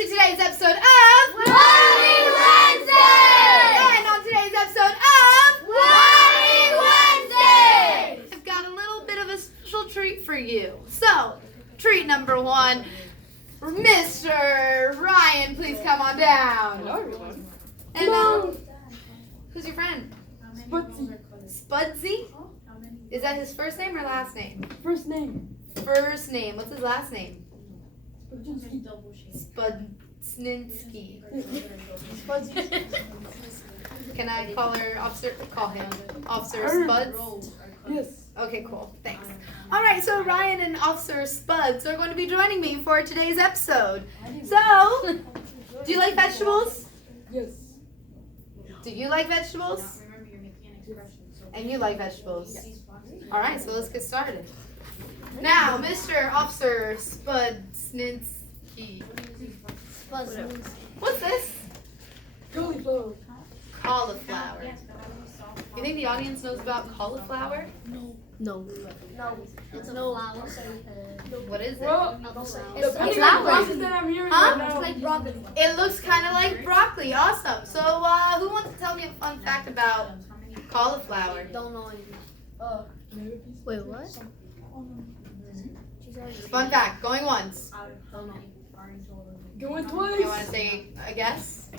to today's episode of Wildin Wednesday! And on today's episode of Wildin Wednesday! I've got a little bit of a special treat for you. So, treat number one, Mr. Ryan, please come on down. Hello, everyone. And who's your friend? Spudsy. Spudsy? Is that his first name or last name? First name. First name. What's his last name? Spudsy. Spudsninsky. Can I call him Officer Spuds? Yes. Okay, cool. Thanks. All right, so Ryan and Officer Spuds are going to be joining me for today's episode. So, do you like vegetables? Yes. Do you like vegetables? And you like vegetables. All right, so let's get started. Now, Mr. Officer Spudsninsky. What's this? Cauliflower. Cauliflower. You think the audience knows about cauliflower? No. It's a flower. What is it? Well, It's the flower. process that I'm hearing Huh? right now. It's like broccoli. It looks kind of like broccoli. Awesome. So, who wants to tell me a fun fact about cauliflower? Don't know anything. Wait, what? Fun fact. Going once. Don't know. Going You want to twice. say a guess?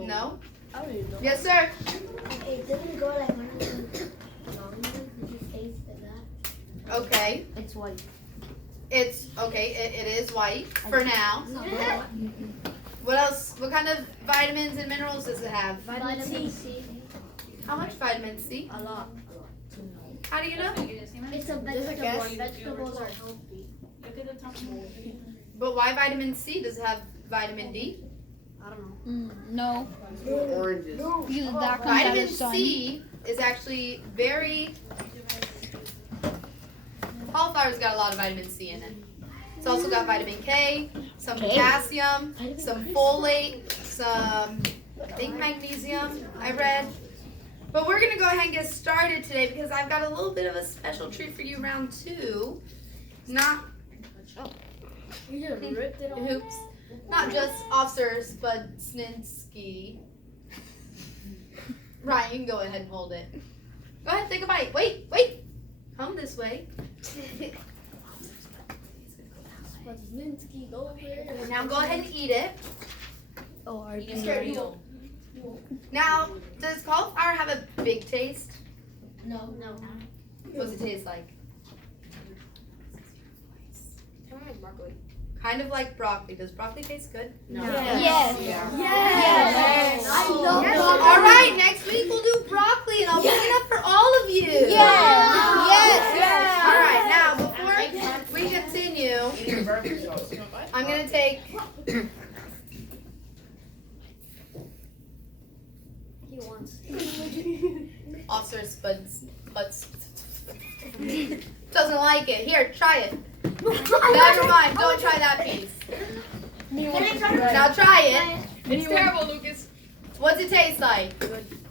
No? I don't even know. Yes, sir. It doesn't go like one of them long ones. It just tastes like that. Okay. It's white. It's okay. It is white for now. What else? What kind of vitamins and minerals does it have? Vitamin C. How much vitamin C? A lot. How do you know? It's a vegetable. And vegetables are healthy. But why vitamin C? Does it have vitamin D? I don't know. No, Oranges. No. because that comes out Vitamin of sun. C is actually very. Cauliflower's got a lot of vitamin C in it. It's also got vitamin K, some potassium, some folate, some I think magnesium. I read. But we're gonna go ahead and get started today because I've got a little bit of a special treat for you, round two. Not You just ripped it off. oops, not just Officer Spudsninsky. Ryan, you can go ahead and hold it. Go ahead, take a bite. Wait. Come this way. Spudsninsky, go over there. Now go ahead and eat it. Oh, our Now, does cauliflower have a big taste? No. What does it taste like? Kind of like broccoli. Kind of like broccoli. Does broccoli taste good? No. Yes. Yes. I love Yes. broccoli. All right, next week we'll do broccoli and I'll pick it up for all of you. Yes. All right, now before we continue, I'm going to take He wants. Officer Spuds. Doesn't like it. Here, try it. Never mind, don't try that piece. Now try it. It's terrible, Lucas. What's it taste like?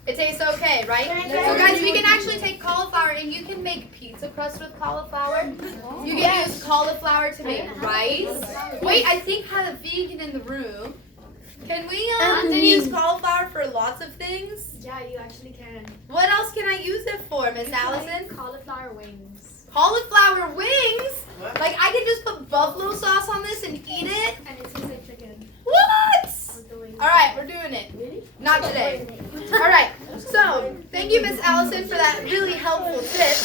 It tastes okay, right? So guys, we can actually take cauliflower and you can make pizza crust with cauliflower. You can use cauliflower to make rice. Wait, I think I have a vegan in the room. Can we use cauliflower for lots of things? Yeah, you actually can. What else can I use it for, Miss Allison? Cauliflower wings. Cauliflower wings? Like I can just put buffalo sauce on this and eat it? And it tastes like chicken. What? All right, we're doing it. Really? Not today. All right. So, thank you, Miss Allison, for that really helpful tip.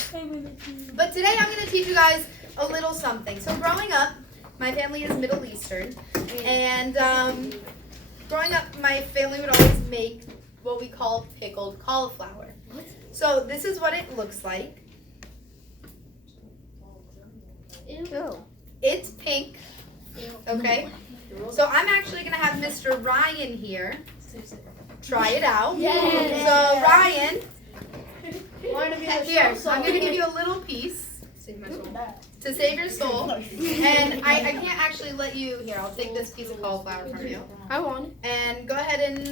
But today I'm going to teach you guys a little something. So, growing up, my family is Middle Eastern, and growing up, my family would always make what we call pickled cauliflower. So, this is what it looks like. Ew. It's pink. Okay. So, I'm actually going to have Mr. Ryan here try it out. Yes. So, Ryan, here, so I'm going to give you a little piece to save your soul. And I can't actually let you, here, I'll take this piece of cauliflower from you. I want it. And go ahead and,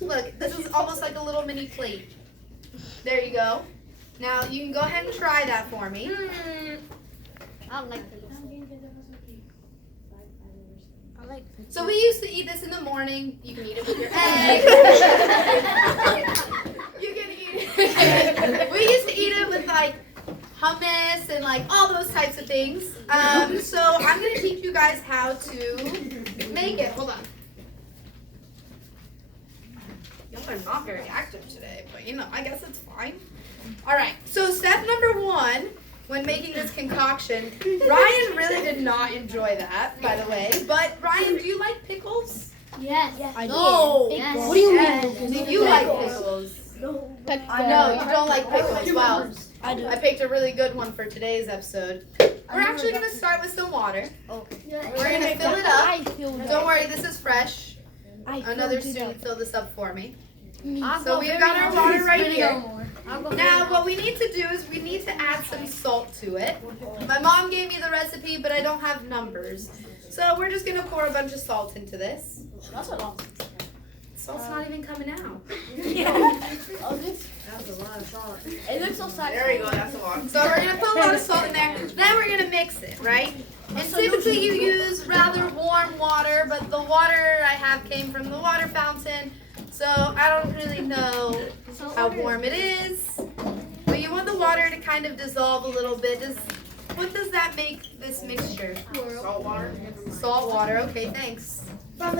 look, this is almost like a little mini plate. There you go. Now, you can go ahead and try that for me. I don't like pickles. I like So we used to eat this in the morning. You can eat it with your egg. You can eat it. We used to eat it with like hummus and like all those types of things. So I'm gonna teach you guys how to make it. Hold on. Y'all are not very active today, but you know, I guess it's fine. All right. So step number 1. When making this concoction, Ryan really did not enjoy that, by the way. But Ryan, do you like pickles? Yes. I No. Yes. What do you Yes. Do you like pickles? No, you don't like pickles. Wow. I do. I picked a really good one for today's episode. We're actually going to start with some water. We're going to fill it up. I feel that. Don't worry, this is fresh. Another student filled this up for me. So we've got our water right here. Now what we need to do is we need to add some salt to it. My mom gave me the recipe, but I don't have numbers. So we're just gonna pour a bunch of salt into this. Salt's not even coming out. That's a lot of salt. It looks so sad. There we go, that's a lot. So we're gonna put a lot of salt in there. Then we're gonna mix it, right? And typically you use rather warm water, but the water I have came from the water fountain. So I don't really know how warm it is. But you want the water to kind of dissolve a little bit. What does that make this mixture? Salt water. Salt water. Okay, thanks. What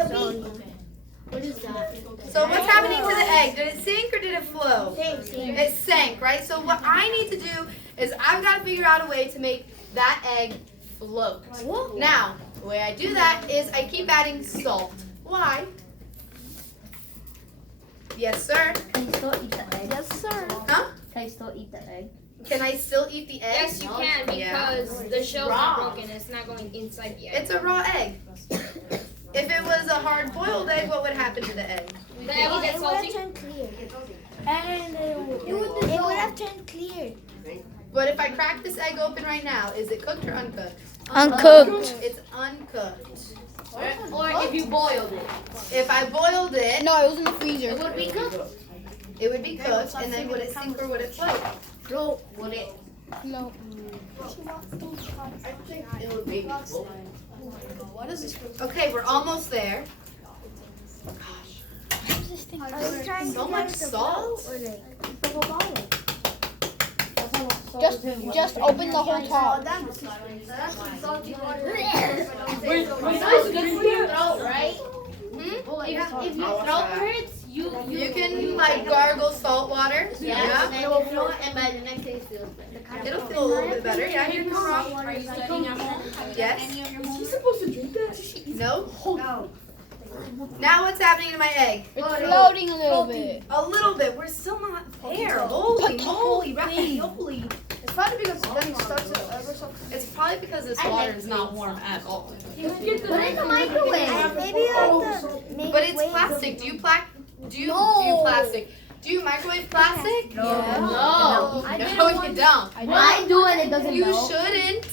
is that? So what's happening to the egg? Did it sink or did it flow? It sank, right? So what I need to do is I've got to figure out a way to make that egg float. Now, the way I do that is I keep adding salt. Why? Yes, sir. Can you still eat the egg? Yes, sir. Huh? Can you still eat the egg? Can I still eat the egg? Yes, you can because the shell's not broken. It's not going inside the egg. It's a raw egg. If it was a hard-boiled egg, what would happen to the egg? The egg will get It would have salty. turned clear. And It would have turned clear. But if I crack this egg open right now, is it cooked or uncooked? Uncooked. It's uncooked. Or if you boiled it. If I boiled it, No, it was in the freezer. It would be cooked. it would be cooked, and then would it sink or would it float? Would it? No. I think it would be cooked. Okay, we're almost there. Are you trying So to much get the salt. flow or like? Just open the whole top. Wait, that's good for your throat, right? Hmm? If your throat hurts, you You can like gargle salt water. Yeah. and then it will float, and by the next day it feels better. It'll feel a little bit better. Yeah, you're not wrong. Are you studying at home? Yes. Is he supposed to drink that? No. Now what's happening to my egg? It's floating a little bit. A little bit. We're still not there. Holy moly, ravioli. it's probably because then it starts to or something. It's probably because this water is not warm at all. Put it in the microwave. Maybe you have to make But it's waves plastic. of- Do you plastic? Do you microwave plastic? No. No, you don't. I do and it doesn't You melt. shouldn't.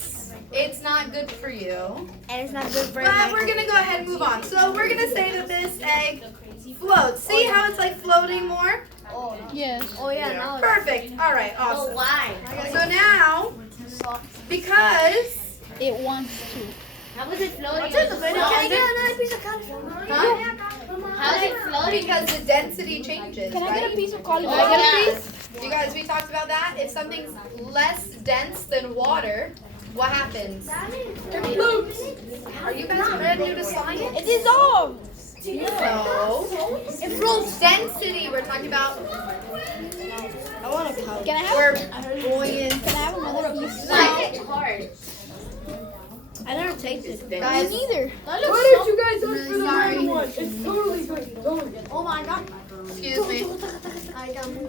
It's not good for you. And it's not good for But we're gonna go ahead and move on. So we're gonna say that this egg floats. See how it's like floating more? Yes. Oh yeah, now it's Perfect. All right, awesome. Why? So now, because, It wants to. How is it floating? Can I get another piece of cauliflower? huh? How is it floating? Because the density changes, Can I get a right? piece of Can I cauliflower? get a piece? You guys, we talked about that. If something's less dense than water, what happens? Are you guys brand new to science? It dissolves. No. It flows density. We're talking about. I want a cow. Can I have? We're buoyant. Can I have another piece? Like it's hard. I never tasted it. Guys, Neither. That Why looks did so you guys ask for the Sorry. random one? It's totally good. Don't. Oh my god. excuse me.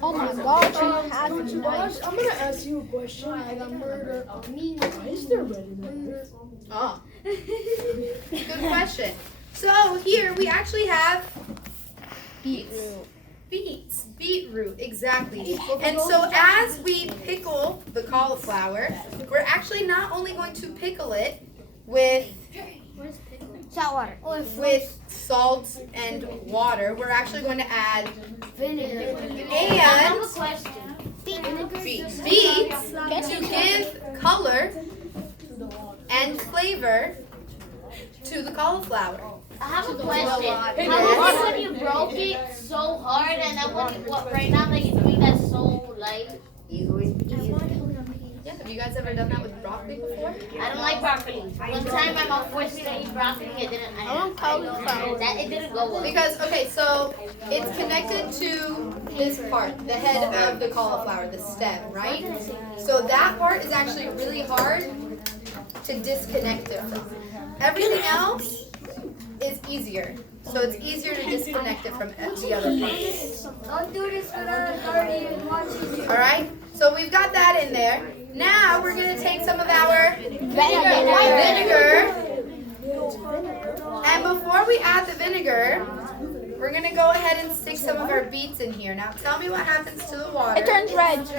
Oh my gosh, you have Coach a knife. Josh, I'm gonna ask you a question. I got murder. Why is there red in it? Oh. Good question. So here we actually have beetroot, exactly. And so as we pickle the cauliflower, we're actually not only going to pickle it with Salt water. salt and water, we're actually going to add Vinegar. and question. beets to give color and flavor to the cauliflower. I have a question. How was it when you broke it so hard and then when you, right now like you're doing that so light? Easily. Yeah, have you guys ever done that with broccoli before? I don't like broccoli. One time my mom forced me to eat broccoli. It didn't. I don't cauliflower. That it didn't go well. Because, okay, so it's connected to this part, the head of the cauliflower, the stem, right? So that part is actually really hard to disconnect it from. Everything else is easier. So it's easier to disconnect it from the other parts. Don't do this without authority and watching. Alright, so we've got that in there. Now we're going to take some of our vinegar. And before we add the vinegar, we're going to go ahead and stick some of our beets in here. Now tell me what happens to the water. It turns red. Isn't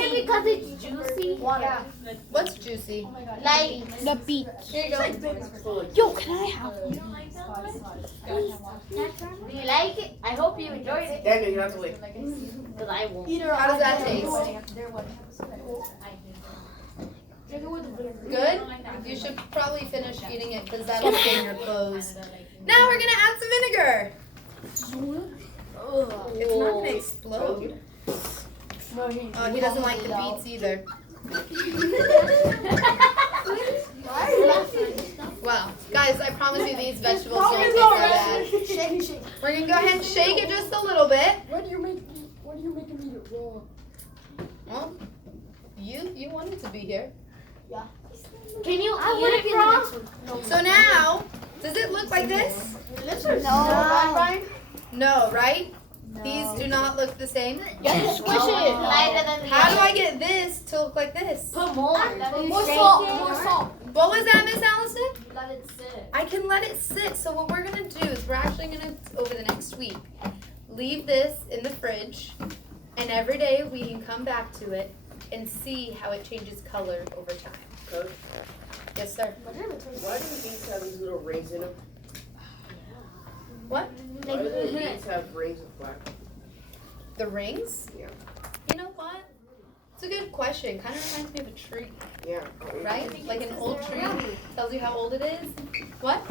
it because it's juicy? Yeah. What's juicy? Like The beach. Here you go. Yo, can I have one? do you like it? I hope you enjoyed it. Daniel, you have to wait. Because I won't. How does that taste? Good? You should probably finish eating it because that'll stain your clothes. Now we're going to add some vinegar. It's not going to explode. Oh, he doesn't like the beets either. Wow. Guys, I promise you these vegetables don't taste so bad. We're going to go ahead and shake it just a little bit. Why do you make me eat it raw? Well, you wanted to be here. Can you eat it raw? So now, does it look like this? No, right? These do not look the same. You have to squish it. Lighter than the How do I get this to look like this? Put more. More salt. What was that, Miss Allison? Let it sit. I can let it sit. So what we're gonna do is we're actually gonna, over the next week, leave this in the fridge, and every day we can come back to it and see how it changes color over time. Coach, Yes, sir. why do the beets have these little rings in them? What? Why do the beets have rings of black? The rings? Yeah. You know what? It's a good question. Kind of reminds me of a tree, Yeah. right? Like an old tree tells you how old it is. What?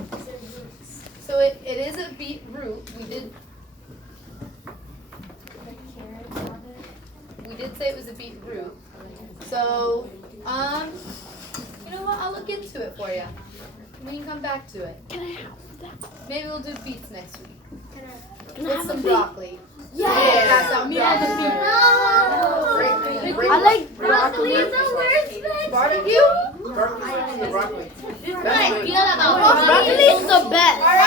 So it is a beet root. We did say it was a beet root. So, you know what? I'll look into it for you. We can come back to it. Can I have that? Maybe we'll do beets next week. Can I With have some a beet? broccoli. Yeah. That's on broccoli. I like broccoli. Barbecue? Broccoli. This is what I feel about broccoli is the best. Alright.